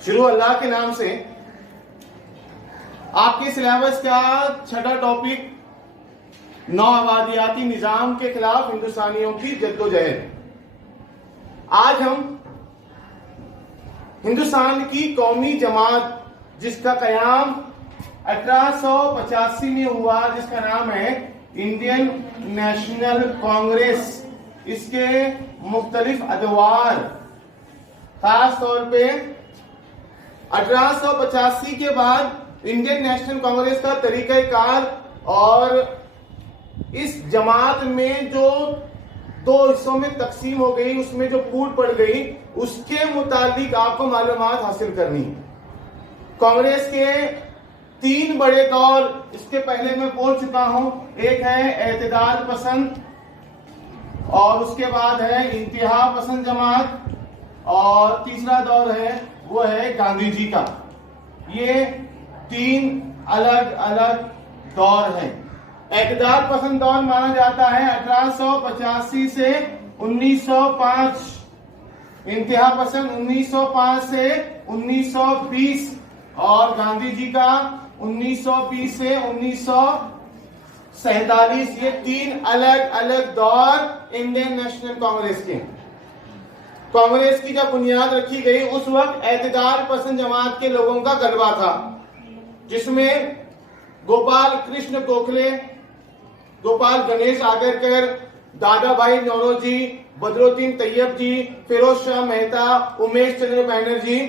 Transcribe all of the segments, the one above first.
शुरू अल्लाह के नाम से। आपके सिलेबस का छठा टॉपिक नौ आबादियाती निजाम के खिलाफ हिंदुस्तानियों की जद्दोजहद। आज हम हिंदुस्तान की कौमी जमात जिसका कयाम 1885 में हुआ, जिसका नाम है इंडियन नेशनल कांग्रेस, इसके मुख्तलिफ अदवार, खास तौर पे 1885 के बाद इंडियन नेशनल कांग्रेस का तरीक़ाकार और इस जमात में जो दो हिस्सों में तकसीम हो गई, उसमें जो फूट पड़ गई, उसके मुतालिक आपको मालूमात हासिल करनी है। कांग्रेस के तीन बड़े दौर इसके पहले मैं बोल चुका हूं। एक है एतदाल पसंद, और उसके बाद है इंतहा पसंद जमात, और तीसरा दौर है वो है गांधी जी का। ये तीन अलग अलग दौर हैं। एतदाल पसंद दौर माना जाता है 1885 से 1905, इंतहा पसंद 1905 से 1920, और गांधी जी का 1920 से 1947। ये तीन अलग अलग दौर इंडियन नेशनल कांग्रेस के। कांग्रेस की जब बुनियाद रखी गई उस वक्त एतदाल पसंद जमात के लोगों का गलबा था, जिसमें गोपाल कृष्ण गोखले, गोपाल गणेश आगरकर, दादा भाई नौरोजी, बदरुद्दीन तैयब जी, फिरोज शाह मेहता, उमेश चंद्र बैनर्जी,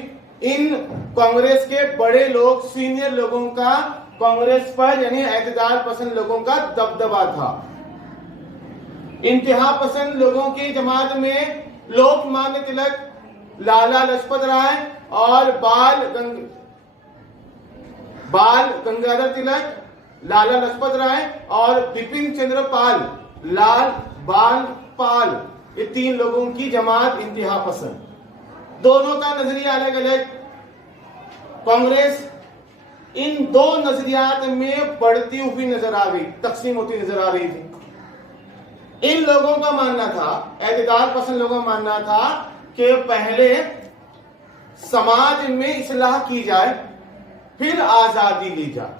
इन कांग्रेस के बड़े लोग, सीनियर लोगों का कांग्रेस पर यानी एतदाल पसंद लोगों का दबदबा था। इंतहा पसंद लोगों की जमात में लोकमान्य तिलक, लाला लाजपत राय और बाल गंगाधर तिलक, लाला लाजपत राय और बिपिन चंद्र पाल, लाल बाल पाल, ये तीन लोगों की जमात इंतहा पसंद। दोनों का नजरिया अलग अलग। कांग्रेस इन दो नजरियात में बढ़ती हुई नजर आ रही, तकसीम होती नजर आ रही थी। इन लोगों का मानना था, एतदाल पसंद लोगों का मानना था कि पहले समाज में इस्लाह की जाए, फिर आजादी ली जाए।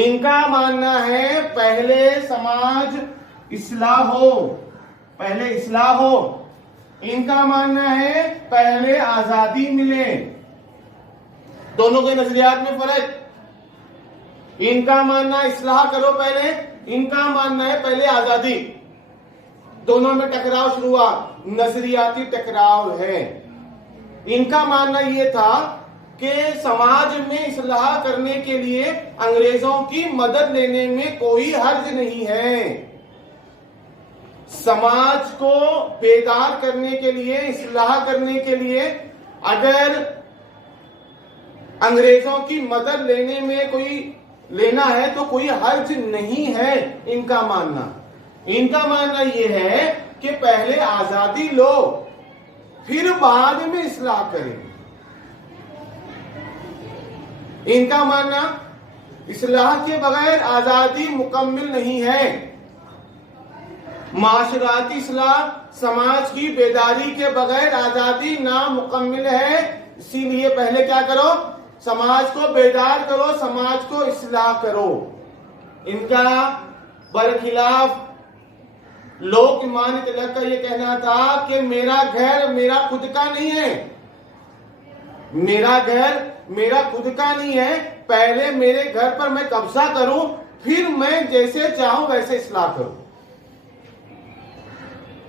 इनका मानना है पहले समाज इस्लाह हो, पहले इस्लाह हो। इनका मानना है पहले आजादी मिले। दोनों के नजरियात में फर्क। इनका मानना इस्लाह करो पहले, इनका मानना है पहले आजादी। दोनों में टकराव शुरू हुआ, नजरियाती टकराव है। इनका मानना यह था कि समाज में इस्लाह करने के लिए अंग्रेजों की मदद लेने में कोई हर्ज नहीं है। समाज को बेदार करने के लिए, इस्लाह करने के लिए अगर अंग्रेजों की मदद लेने में कोई लेना है तो कोई हर्ज नहीं है। इनका मानना यह है कि पहले आजादी लो, फिर बाद में इस्लाह करें। इनका मानना इस्लाह के बगैर आजादी मुकम्मल नहीं है। माशराती इस्लाह, समाज की बेदारी के बगैर आजादी नामुकम्मल है। इसीलिए पहले क्या करो, समाज को बेदार करो, समाज को इस्लाह करो। इनका बरखिलाफ लोकमान्य तिलक का यह कहना था कि मेरा घर मेरा खुद का नहीं है, मेरा घर मेरा खुद का नहीं है, पहले मेरे घर पर मैं कब्जा करूं, फिर मैं जैसे चाहूं वैसे इस्लाह करूं।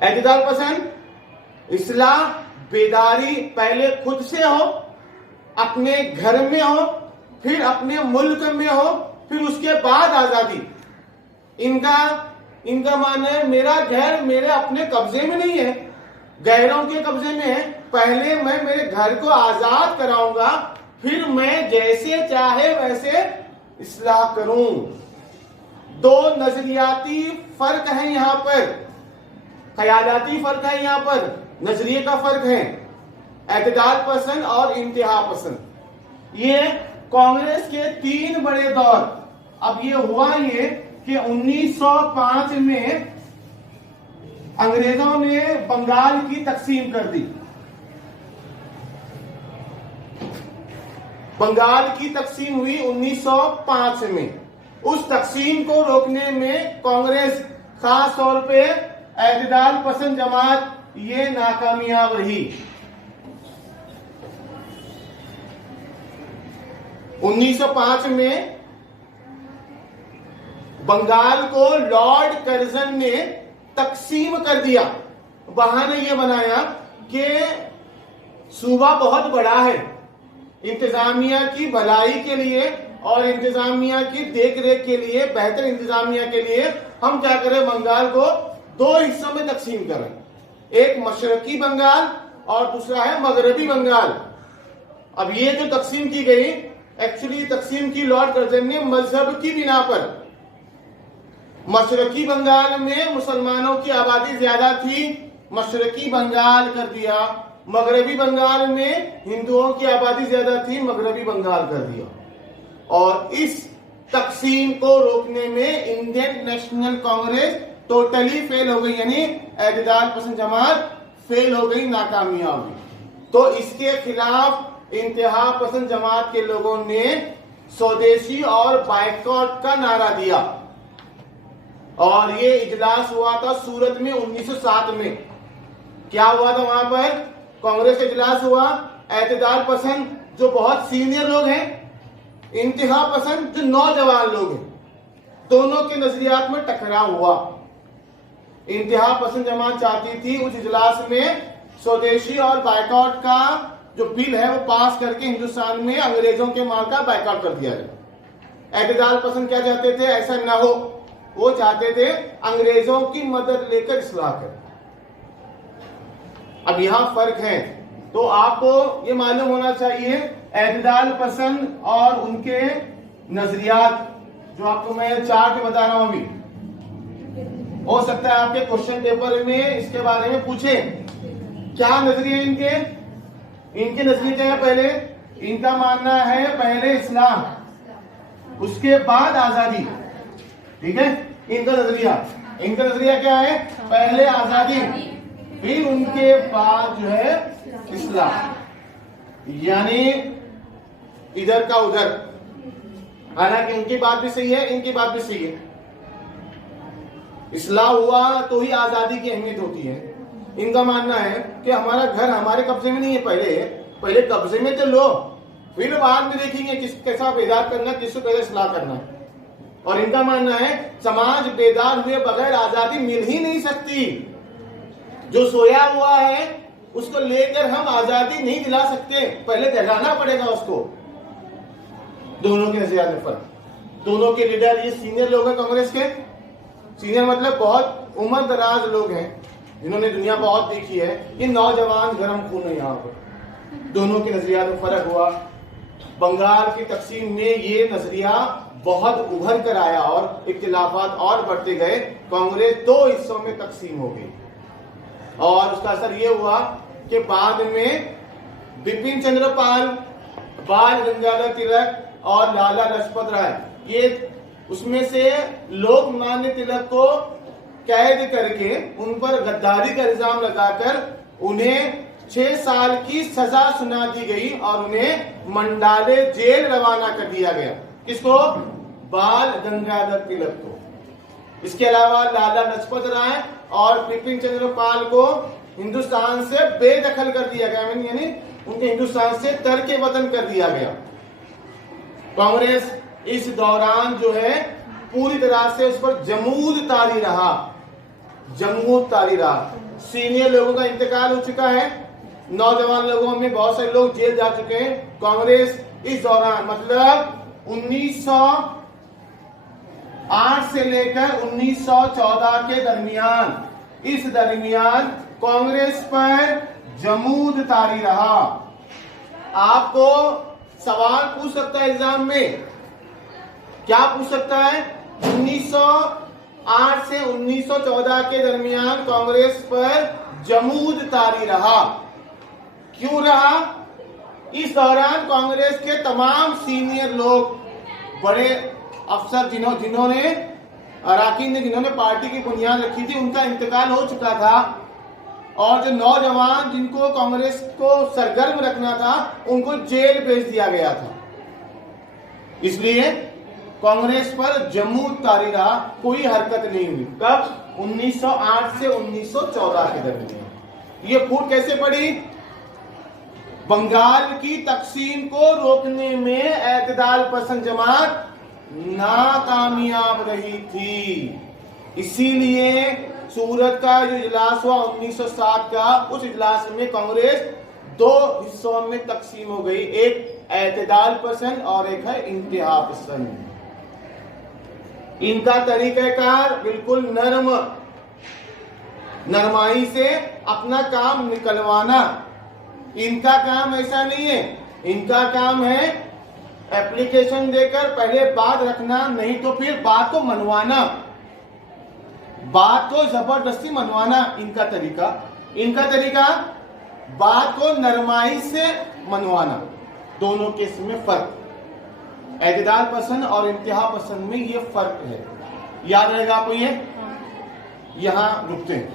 एतदाल पसंद इस्लाह, बेदारी पहले खुद से हो, अपने घर में हो, फिर अपने मुल्क में हो, फिर उसके बाद आजादी। इनका मानना है मेरा घर मेरे अपने कब्जे में नहीं है, गैरों के कब्जे में है। पहले मैं मेरे घर को आजाद कराऊंगा, फिर मैं जैसे चाहे वैसे इस्लाह करूं। दो नजरियाती फर्क है यहां पर, ख्यालाती फर्क है यहां पर, नजरिए का फर्क है। एतदाल पसंद और इंतहा पसंद, ये कांग्रेस के तीन बड़े दौर। अब ये हुआ ये कि 1905 में अंग्रेजों ने बंगाल की तकसीम कर दी। बंगाल की तकसीम हुई 1905 में। उस तकसीम को रोकने में कांग्रेस, खास तौर पे एतदाल पसंद जमात, ये नाकामयाब रही। 1905 में बंगाल को लॉर्ड कर्जन ने तकसीम कर दिया। बहाने ये बनाया कि सूबा बहुत बड़ा है, इंतजामिया की भलाई के लिए और इंतजामिया की देखरेख के लिए, बेहतर इंतजामिया के लिए हम क्या करें, बंगाल को दो हिस्सों में तकसीम करें। एक मशरकी बंगाल और दूसरा है मगरबी बंगाल। अब ये जो तकसीम की गई, एक्चुअली तकसीम की लॉर्ड कर्जन ने मजहब की बिना पर। मशरकी बंगाल में मुसलमानों की आबादी ज्यादा थी, मशरकी बंगाल कर दिया। मगरबी बंगाल में हिंदुओं की आबादी ज्यादा थी, मगरबी बंगाल कर दिया। और इस तकसीम को रोकने में Indian national Congress totally fail हो गई, यानी एतदाल पसंद जमात फेल हो गई, नाकामयाब हुई। तो इसके खिलाफ इंतहा पसंद जमात के लोगों ने स्वदेशी और बायकॉट का नारा दिया और ये इजलास हुआ था सूरत में 1907 में। क्या हुआ था वहां पर? कांग्रेस का इजलास हुआ। एतदाल पसंद जो बहुत सीनियर लोग हैं, इंतहा पसंद जो नौजवान लोग हैं, दोनों के नजरियात में टकराव हुआ। इंतहा पसंद जमात चाहती थी उस इजलास में स्वदेशी और बायकॉट का जो बिल है वो पास करके हिंदुस्तान में अंग्रेजों के माल का बायकॉट कर दिया जाए। एतदाल पसंद क्या चाहते थे? ऐसा ना हो, वो चाहते थे अंग्रेजों की मदद लेकर इस्लाह करें। अब यहां फर्क है, तो आपको ये मालूम होना चाहिए एतदाल पसंद और उनके नजरियात, जो आपको मैं चार्ट बता रहा हूं अभी। हो सकता है आपके क्वेश्चन पेपर में इसके बारे में पूछे, क्या नजरिए इनके? इनके नजरिए क्या है? पहले इनका मानना है पहले इस्लाम, उसके बाद आजादी। ठीक है, इनका नजरिया क्या है? पहले आजादी, फिर उनके बाद जो है इस्लाम, यानी इधर का उधर। हालांकि उनकी बात भी सही है, इनकी बात भी सही है। इस्लाम हुआ तो ही आजादी की अहमियत होती है। इनका मानना है कि हमारा घर हमारे कब्जे में नहीं है, पहले कब्जे में तो लो, फिर बाद में देखेंगे किस कैसा बेदार करना, किसको कैसे इस्लाह करना है। और इनका मानना है समाज बेदार हुए बगैर आजादी मिल ही नहीं सकती। जो सोया हुआ है उसको लेकर हम आजादी नहीं दिला सकते, पहले जगाना पड़ेगा उसको। दोनों के नजरिया में फर्क। दोनों के लीडर ये सीनियर लोग हैं कांग्रेस के। सीनियर मतलब बहुत उम्र दराज लोग हैं जिन्होंने दुनिया बहुत देखी है। ये नौजवान गर्म खून है। यहाँ पर दोनों के नजरिया में फर्क हुआ। बंगाल की तकसीम में ये नजरिया बहुत उभर कर आया और इख्तिलाफात और बढ़ते गए। कांग्रेस दो हिस्सों में तकसीम हो गई और उसका असर ये हुआ कि बाद में बिपिन चंद्र पाल, बाल गंगाधर तिलक और लाला लाजपत राय, ये उसमें से लोकमान्य तिलक को कैद करके उन पर गद्दारी का इल्जाम लगाकर उन्हें 6 साल की सजा सुना दी गई और उन्हें मंडाले जेल रवाना कर दिया गया। किसको? बाल गंगाधर तिलक को। इसके अलावा लाला लाजपत राय और बिपिन चंद्र पाल को हिंदुस्तान से बेदखल कर दिया गया, यानी उनके हिंदुस्तान से तर्क वतन कर दिया गया। कांग्रेस इस दौरान जो है पूरी तरह से उस पर जमूद तारी रहा। सीनियर लोगों का इंतकाल हो चुका है, नौजवान लोगों में बहुत सारे लोग जेल जा चुके हैं। कांग्रेस इस दौरान मतलब 1908 से लेकर 1914 के दरमियान कांग्रेस पर जमूद तारी रहा। आपको सवाल पूछ सकता है एग्जाम में, क्या पूछ सकता है? 1908 से 1914 के दरमियान कांग्रेस पर जमूद तारी रहा। क्यों रहा? इस दौरान कांग्रेस के तमाम सीनियर लोग, बड़े अफसर जिन्होंने अराकीन ने जिन्होंने पार्टी की बुनियाद रखी थी, उनका इंतकाल हो चुका था और जो नौजवान जिनको कांग्रेस को सरगर्म रखना था उनको जेल भेज दिया गया था। इसलिए कांग्रेस पर जम्मू तारी रहा, कोई हरकत नहीं हुई। कब? 1908 से 1914 के दरमियान। ये फूट कैसे पड़ी? बंगाल की तकसीम को रोकने में एतदाल पसंद जमात नाकामयाब रही थी। इसीलिए सूरत का जो इजलास हुआ 1907 का, उस इजलास में कांग्रेस दो हिस्सों में तकसीम हो गई, एक एतदाल पसंद और एक है इंतहा पसंद। इनका तरीकाकार बिल्कुल नरमाई से अपना काम निकलवाना। इनका काम ऐसा नहीं है, इनका काम है एप्लीकेशन देकर पहले बात रखना, नहीं तो फिर बात को मनवाना, बात को जबरदस्ती मनवाना। इनका तरीका बात को नरमाई से मनवाना। दोनों केस में फर्क, एतदाल पसंद और इंतहा पसंद में ये फर्क है। याद रहेगा आपको ये? यहां रुकते हैं।